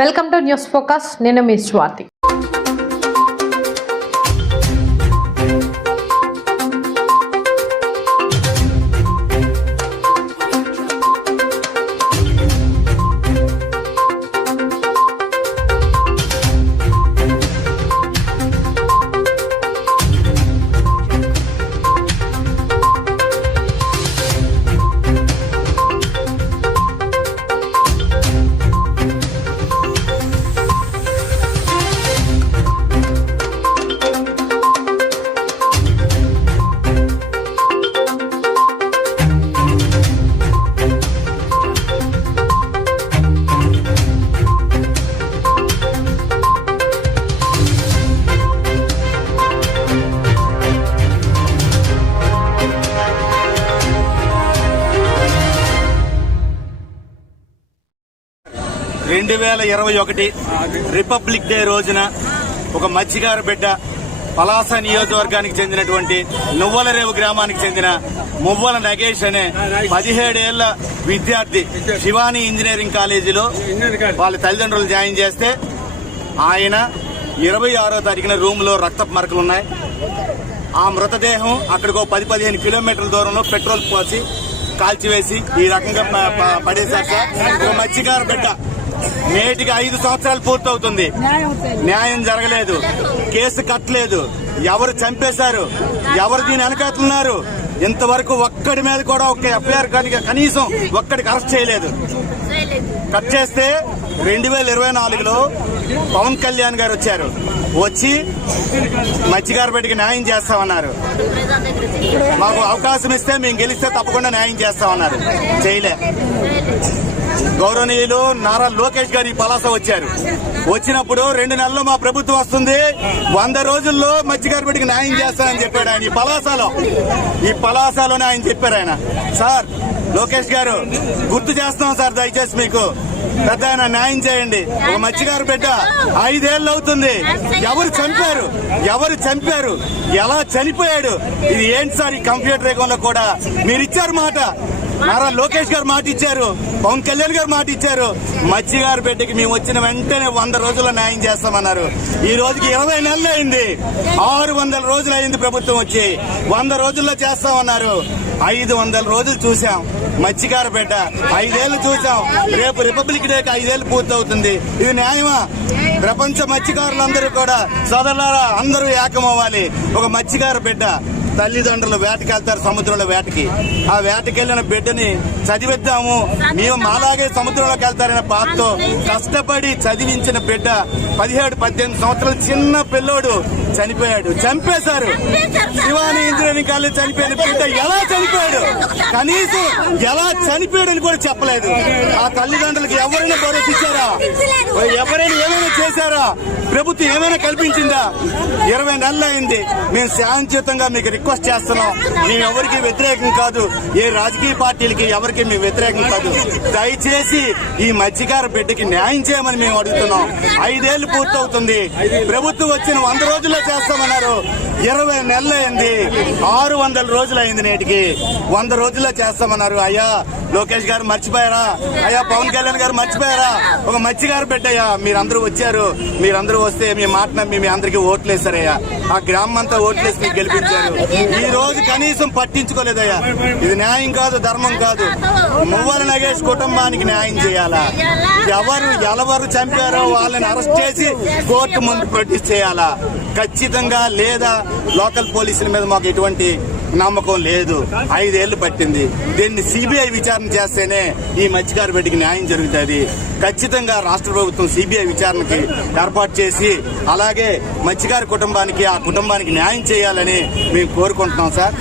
Welcome to news focus. నేను మీ Swathi. Republic day రోజున ఒక మత్స్యకారు బిడ్డ పలాస నియోజకవర్గానికి చెందినటువంటి నువ్వలరేవు గ్రామానికి చెందిన మువ్వల నగేష్ అనే 17 ఏళ్ల విద్యార్థి శివాని ఇంజనీరింగ్ కాలేజీలో వాళ్ళ తల్లిదండ్రులు జాయిన్ చేస్తే ఆయన 26వ తారీఖున రూమ్ లో రక్తపు మరకలున్నాయి. ఆ మృతదేహం అక్కడికి 10-15 కిలోమీటర్ల దూరంలో పెట్రోల్ పోసి కాల్చివేసి ఈ రకంగా పడేశాక ఒక మత్స్యకారు బిడ్డ నేటికి 5 సంవత్సరాలు పూర్తవుతుంది. న్యాయం జరగలేదు, కేసు కట్టలేదు. ఎవరు చంపేశారు, ఎవరు దీని వెనకాతున్నారు, ఇంతవరకు ఒక్కడి మీద కూడా ఒక ఎఫ్ఐఆర్ కనీసం ఒక్కడికి అరెస్ట్ చేయలేదు. కట్ చేస్తే 2024లో పవన్ కళ్యాణ్ గారు వచ్చారు. వచ్చి మత్స్యకారు బిడ్డకి న్యాయం చేస్తామన్నారు. మాకు అవకాశం ఇస్తే మేము గెలిస్తే తప్పకుండా న్యాయం చేస్తామన్నారు. చేయలే. గౌరవనీయులు నారా లోకేష్ గారు ఈ పలాస వచ్చారు. వచ్చినప్పుడు 2 నెలల్లో మా ప్రభుత్వం వస్తుంది, 100 రోజుల్లో మత్స్యకారు బిడ్డకి న్యాయం చేస్తానని చెప్పాడు ఆయన. ఈ పలాసలోనే ఆయన చెప్పారు. ఆయన సార్ లోకేష్ గారు గుర్తు చేస్తున్నాం సార్, దయచేసి మీకు పెద్ద ఆయన న్యాయం చేయండి. ఒక మత్స్యకారు బిడ్డ 5 ఏళ్ళు అవుతుంది. ఎవరు చంపారు, ఎలా చనిపోయాడు, ఇది ఏంటి సార్? ఈ కంప్యూటర్ యుగంలో కూడా మీరు ఇచ్చారు మాట. నారా లోకేష్ గారు మాట ఇచ్చారు, పవన్ కళ్యాణ్ గారు మాట ఇచ్చారు. మత్స్యకారు బిడ్డకి మేము వచ్చిన వెంటనే 100 రోజుల్లో న్యాయం చేస్తామన్నారు. ఈ రోజుకి 20 నెలలు అయింది. 600 రోజులు అయింది ప్రభుత్వం వచ్చి. 100 రోజుల్లో చేస్తామన్నారు. 500 రోజులు చూసాం. మత్స్యకారు బిడ్డ 5 ఏళ్లు చూసాం. రేపు రిపబ్లిక్ డేకి 5 ఏళ్లు పూర్తవుతుంది. ఇది న్యాయమా? ప్రపంచ మత్స్యకారులందరూ కూడా సోదరులారా అందరూ ఏకమవ్వాలి. ఒక మత్స్యకారు బిడ్డ తల్లిదండ్రులు వేటకెళ్తారు, సముద్రంలో వేటకి. ఆ వేటకెళ్లిన బిడ్డని చదివిద్దాము, మేము మాలాగే సముద్రంలోకి వెళ్తారనే పాటతో కష్టపడి చదివించిన బిడ్డ 17-18 సంవత్సరాల చిన్న పిల్లోడు చనిపోయాడు. చంపేశారు. శివాని ఇంజనీరింగ్ కాలేజ్ చనిపోయిన బిడ్డ ఎలా చనిపోయాడు, కనీసం ఎలా చనిపోయాడని కూడా చెప్పలేదు. ఆ తల్లిదండ్రులకు ఎవరైనా భరోసా ఇచ్చారా? ఎవరైనా ఏమైనా చేశారా? ప్రభుత్వం ఏమైనా కల్పించిందా? 20 నెలలు అయింది. మేము శాంతియుతంగా మీకు రిక్వెస్ట్ చేస్తున్నాం. మేము ఎవరికి వ్యతిరేకం కాదు, ఏ రాజకీయ పార్టీలకి ఎవరికి మేము వ్యతిరేకం కాదు. దయచేసి ఈ మత్స్యకారు బిడ్డకి న్యాయం చేయమని మేము అడుగుతున్నాం. 5 ఏళ్లు పూర్తవుతుంది. ప్రభుత్వం వచ్చిన 100 రోజుల్లో చేస్తామన్నారు. 20 నెలలు అయింది. 600 రోజులు అయింది. నేటికి 100 రోజుల్లో చేస్తామన్నారు. అయ్యా లోకేష్ గారు మర్చిపోయారా? అయ్యా పవన్ కళ్యాణ్ గారు మర్చిపోయారా? ఒక మత్స్యకారు బిడ్డయ్యా మీరందరూ వచ్చారు. మీరందరూ వస్తే మీ మాట నమ్మి మీ అందరికీ ఓట్లేశారయ్యా. ఆ గ్రామం అంతా ఓట్లేసి మీకు గెలిపించారు. ఈ రోజు కనీసం పట్టించుకోలేదయ్యా. ఇది న్యాయం కాదు, ధర్మం కాదు. మువ్వల నగేష్ కుటుంబానికి న్యాయం చేయాలా? ఎవరు చంపారో వాళ్ళని అరెస్ట్ చేసి కోర్టు ముందు ప్రొడ్యూస్ చేయాలా ఖచ్చితంగా. లేదా లోకల్ పోలీసుల మీద మాకు ఎటువంటి నమ్మకం లేదు. 5 ఏళ్లు పట్టింది. దీన్ని సిబిఐ విచారణ చేస్తేనే ఈ మత్స్యకారు బిడ్డకి న్యాయం జరుగుతుంది. ఖచ్చితంగా రాష్ట్ర ప్రభుత్వం సిబిఐ విచారణకి ఏర్పాటు చేసి అలాగే మత్స్యకారు కుటుంబానికి ఆ కుటుంబానికి న్యాయం చేయాలని మేము కోరుకుంటున్నాం సార్.